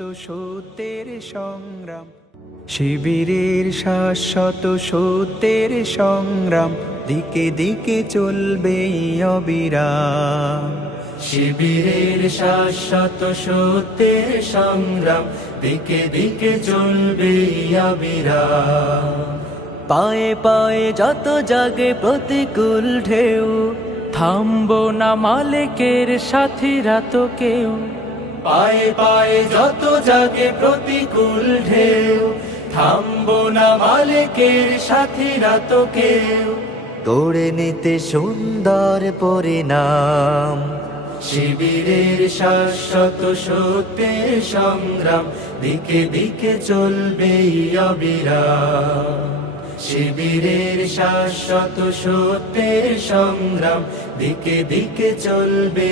সত্যের সংগ্রাম, শিবিরের শাশ্বত সত্যের সংগ্রাম, দিকে দিকে চলবে অবিরাম। শিবিরের শাশ্বত সত্যের সংগ্রাম, দিকে দিকে চলবে অবিরাম। পায়ে পায়ে যত জাগে প্রতিকূল ঢেউ, থামবো না মালিকের সাথীরা তো কেউ। পায়ে পায়ে যত জাগে প্রতিকূল ঢেউ, থামবো না মালিকের সাথীরা তো কেউ। গড়ে নিতে সুন্দর পরিণাম, শিবিরের শাশ্বত সত্যের সংগ্রাম, দিকে দিকে চলবে অবিরাম। শিবিরের শাশ্বত সত্যের সংগ্রাম, দিকে দিকে চলবে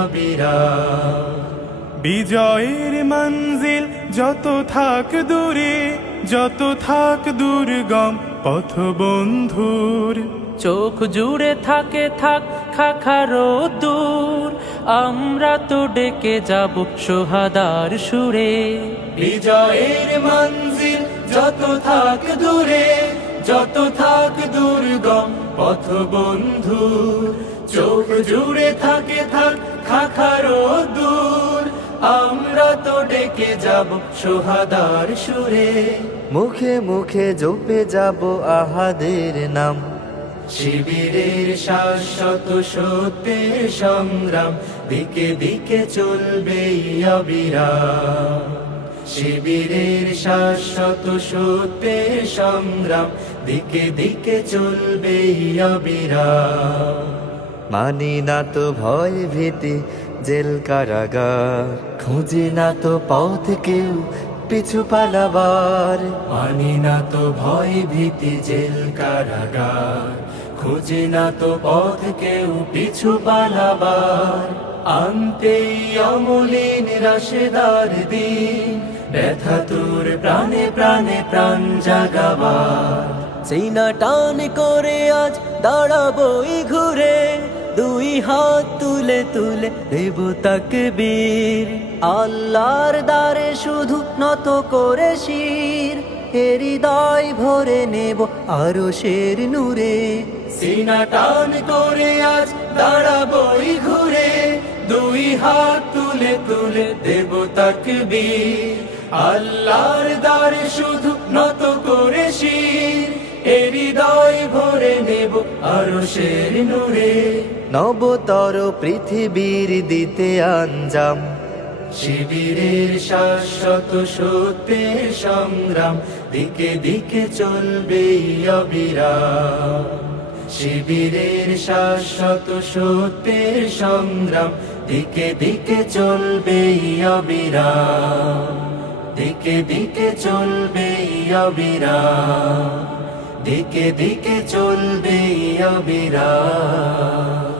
অবিরাম। বিজয়ের মঞ্জিল যত থাক দূরে, যত থাক দুর্গম পথ বন্ধুর, চোখ জুড়ে থাকে থাক খাখারো দূর, আমরা তো ডেকে যাব সোহাদার সুরে। বিজয়ের মঞ্জিল যত থাক দূরে, যত থাক দুর্গম পথ বন্ধু, চোখ জুড়ে থাকে থাক খাখারো দূর, আমরা তো ডেকে যাব সোহাদার সুরে। মুখে মুখে জপে যাব আহাদের নাম, শিবিরের শাশ্বত সত্যের সংগ্রাম, দিকে দিকে চলবে অবিরাম। শিবিরের শাশ্বত সত্যের সংগ্রাম, দিকে দিকে চলবে অবিরাম। মানি না তো ভয় ভীতি জেল কারাগার, খুঁজি না তো পথ কেউ পিছু পালাবার। মানি না তো ভয় ভীতি জেল কারাগার, খুঁজি না তো পথ কেউ পিছু পালাবার। আনতেই অমলিন রাশেদার দিন, ব্যথা তোর প্রাণে প্রাণে প্রাণ জাগাবার। সিনা টান করে আজ দাঁড়াবোই ঘুরে, দুই হাত তুলে তুলে দেব তাকবীর। আল্লাহর দ্বারে শুধু নত করে শির, হৃদয় ভরে নেব আরশের নূরে। সিনা টান করে আজ দাঁড়াবোই ঘুরে, দুই হাত তুলে তুলে দেব তাকবীর। আল্লাহর দ্বারে শুধু নত করে শির, হৃদয় ভরে নেব আরশের নূরে। নবতর পৃথিবীর দিতে আঞ্জাম, শিবিরের শাশ্বত সত্যের সংগ্রাম, দিকে দিকে চলবে অবিরাম। শিবিরের শাশ্বত সত্যের সংগ্রাম, দিকে দিকে চলবে অবিরাম। দিকে দিকে চলবে অবিরাম, দিকে দিকে চলবে অবিরাম।